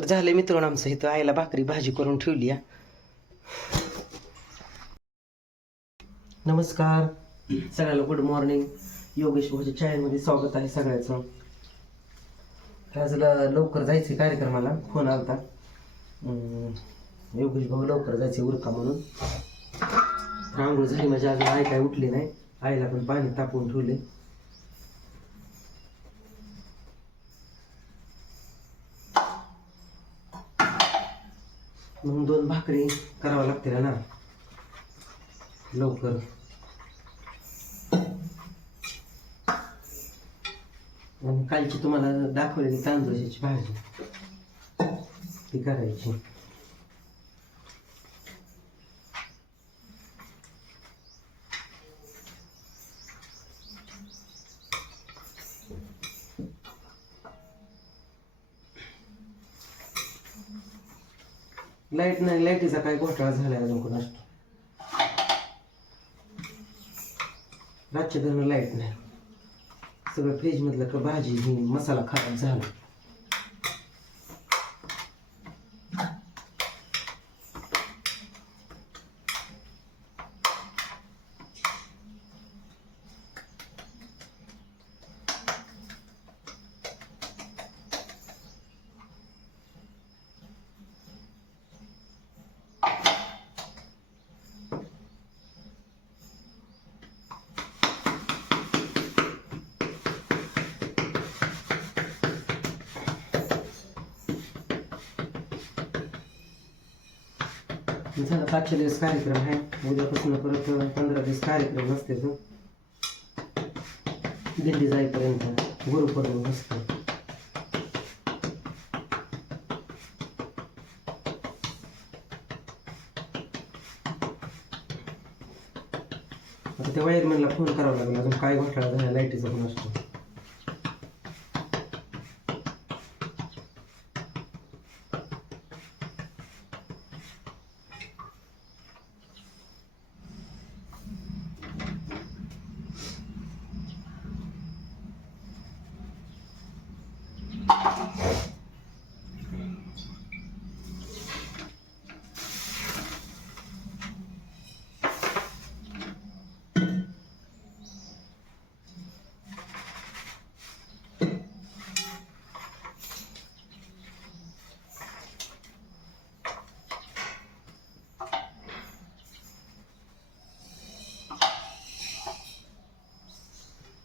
तर झालं मित्रांनो आमचं इथं आईला भाकरी भाजी करून ठेवली आहे. नमस्कार सगळ्याला, गुड मॉर्निंग. योगेश भाऊच्या चॅनलमध्ये स्वागत आहे सगळ्याचं. आज लवकर जायचे कार्यक्रमाला, फोन आलता योगेश भाऊ लवकर जायचे उरका म्हणून. आंघोळ झाली माझी, अजून आई काय उठली नाही. आईला पण पाणी तापवून ठेवले. म्हणून 2 भाकरी करावं लागतील ना लवकर. आणि कालची तुम्हाला दाखवलेली तांदूळाची भाजी ती करायची. लाईट नाही, लाईटीचा काय घोटाळा झालाय अजून कोण असतो. रातच्या दरम्यान लाईट नाही, सगळं फ्रीज मधलं का भाजी ही मसाला खराब झाला. झालं 5 दिवस कार्यक्रम आहे. उद्यापासून परत 15 दिवस कार्यक्रम नसते. दिंडी जाईपर्यंत गुरुपौर्णिमा नसते. आता त्या वायरमॅनला फोन करावा लागला, अजून काय घोटाळा झाला लाईटीचा पण असतो.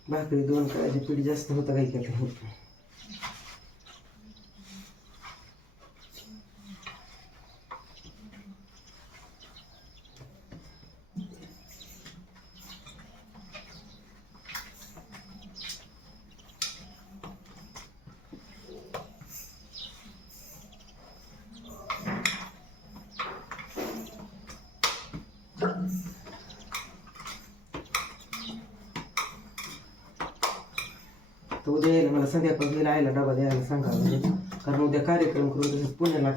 भाकरी 2 करायची, पीठ जास्त होतं काही काय. तर उद्या यायला मला संध्याकाळी आईला डबा द्यायला सांगा, म्हणजे कारण उद्या कार्यक्रम करून तसंच पुण्याला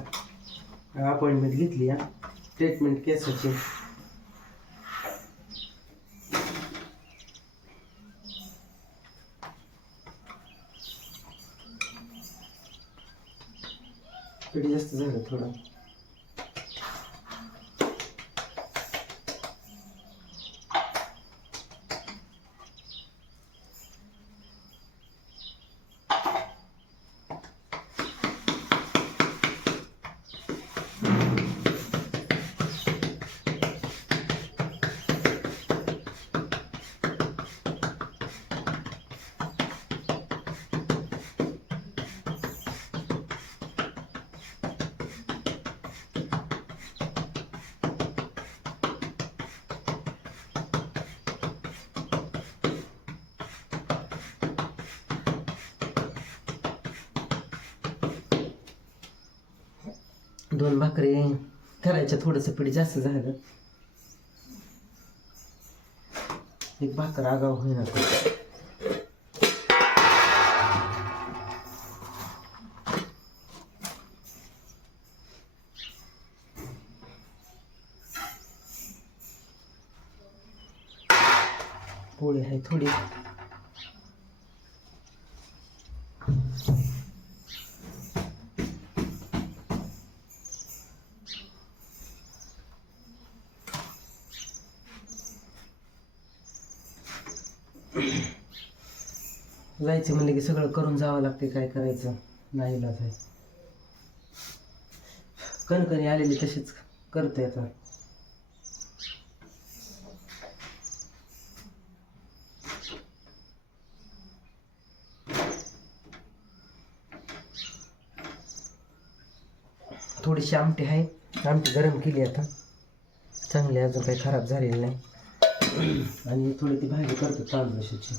अपॉइंटमेंट घेतली आहे ट्रीटमेंट केसाची. पीठ जास्त झालं थोडं. दोन भाकरी करायच्या, थोडंसं पीठ जास्त झालं. एक भाकर आगाव होईना. पोळी आहे थोडी. जायचं म्हणलं की सगळं करून जावं लागते, काय करायचं नाही इलाज आहे. कणकणी आलेली तशीच करते आता. थोडीशी आमटी आहे, आमटी गरम केली आता चांगली, अजून काही खराब झालेली नाही. आणि थोडी ती भाजी करतो तांदूळाची.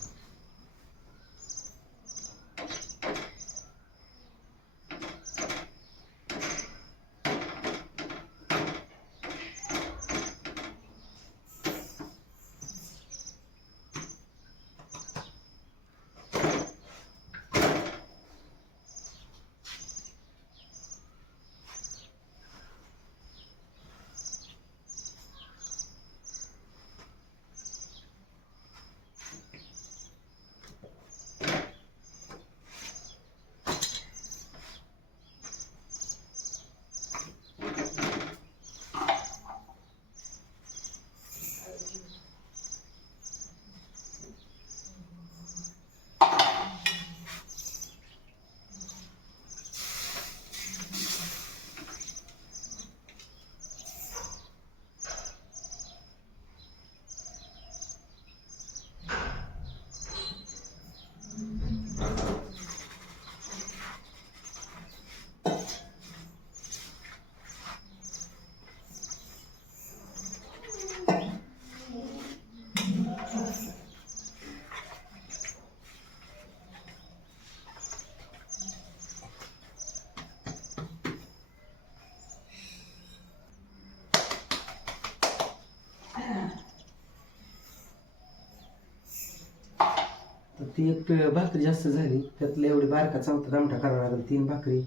ती एक भाकरी जास्त झाली, त्यातलं एवढी बारका चौथा आमटा करावा लागेल. 3 भाकरी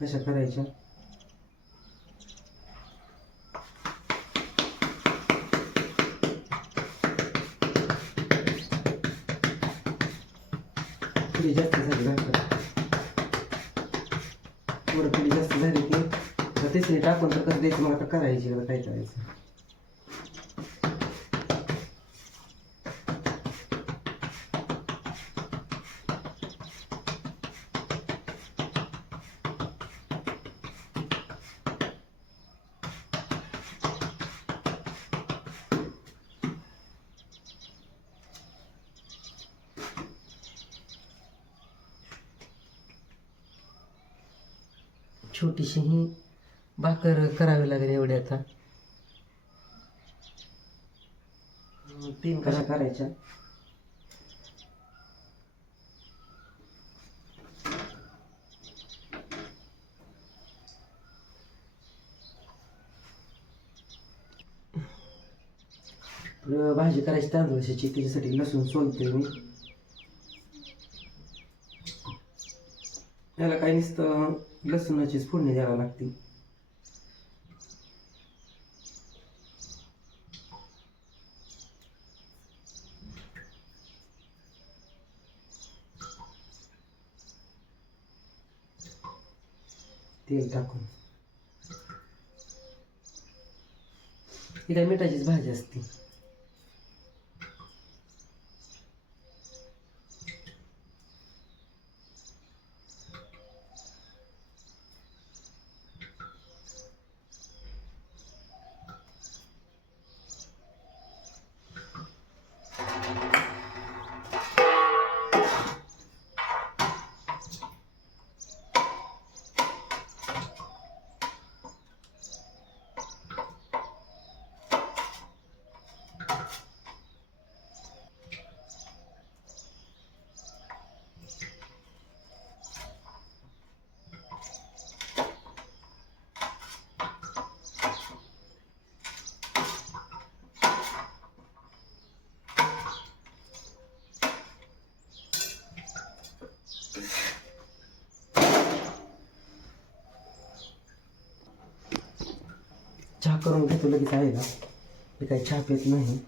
कशा करायच्या? थोडी जास्त झाली भाकर, थोडी जास्त झाली की तिसरी टाकून तर कसं द्यायचं, मग आता करायची आता काय करायचं. छोटीशी ही भाकर करावी लागेल एवढी आता. 3 कशा करायच्या? भाजी करायची तांदूळाची, त्याच्यासाठी लसूण सोलते मी. याला काही नुसतं लसूणाचीच फोडणी द्यावी लागते. तेल टाकून. ही काय मिठाचीच भाजी असते. चहा करून घेतो लगेच आहे का? हे काही चहा पित नाही.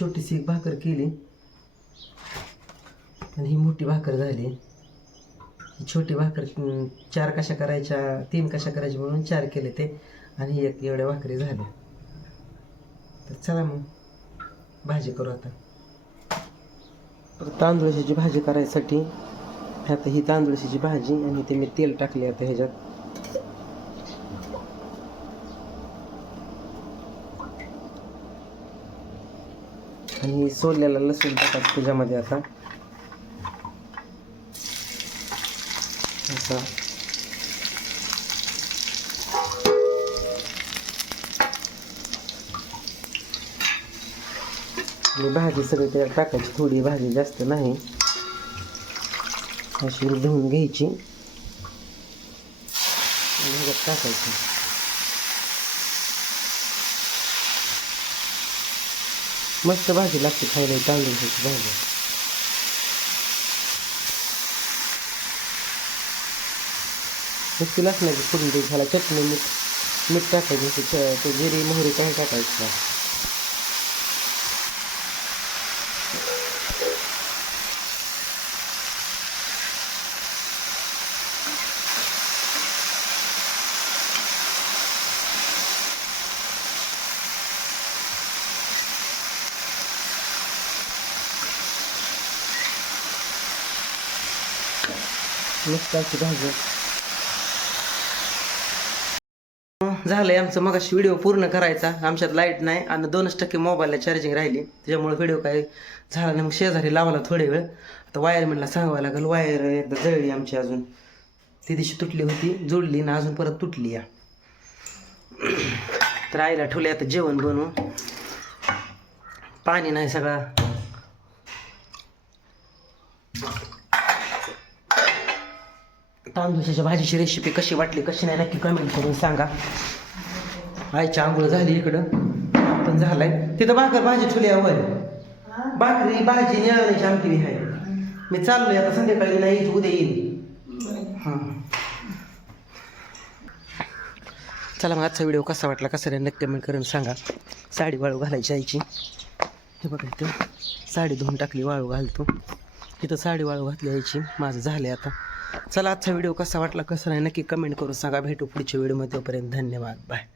छोटीशी एक भाकर केली आणि ही मोठी भाकर झाली. ही छोटी भाकर 4 कशा करायच्या 3 कशा करायच्या म्हणून 4 केले ते, आणि एक एवढ्या भाकरी झाल्या. तर चला मग भाजी करू आता. तांदूळाची भाजी करायसाठी आता ही तांदूळाची भाजी, आणि ते मी तेल टाकले आता ह्याच्यात. आणि सोललेला लसूण टाकायचं त्याच्यामध्ये आता. असा आणि भाजी सगळी त्यात टाकायची, थोडी भाजी जास्त नाही, अशी धुवून घ्यायची आणि ह्याच्यात टाकायची. मस्त भाजी लागते खायला तांदूळाची भाजी. नुसती लसणाची फोडणी द्यायची, ह्याला चटणी मीठ टाकायची, ते जिरे मोहरी काही टाकायचं. मस्त अशी भाजी झालंय आमचं. मगाशी व्हिडिओ पूर्ण करायचा, आमच्यात लाईट नाही आणि 2% मोबाईलला चार्जिंग राहिली, त्याच्यामुळे व्हिडिओ काय झाला नाही. मग शेजारी लावला थोडे वेळ. आता वायरमॅनला सांगावं लागेल, वायर एकदा जळली आमची, अजून ती दिवशी तुटली होती, जोडली ना अजून परत तुटली या. तर आईला ठेवले आता जेवण बनवून. पाणी नाही सगळा. तांदूळाच्या भाजीची रेसिपी कशी वाटली कशी नाही नक्की कमेंट करून सांगा. आईची आंघोळ झाली, इकडं पण झालाय. तिथं भाजी ठेवली आहे, भाकरी भाजी निळवण्याची आमटी बी आहे. मी चाललोय आता, संध्याकाळी नाही उद्या येईल. हां चला मग आजचा व्हिडिओ कसा वाटला कसा नाही नक्की कमेंट करून सांगा. साडी वाळू घालायची आईची. हे बघा इथं साडी धुवून टाकली, वाळू घालतो. इथं साडी वाळू घातली आईची. माझं झालं आता. चला आजचा व्हिडिओ कसा वाटला कसा नाही नक्की कमेंट करून सांगा. भेटू पुढच्या व्हिडिओमध्ये. तोपर्यंत धन्यवाद. बाय.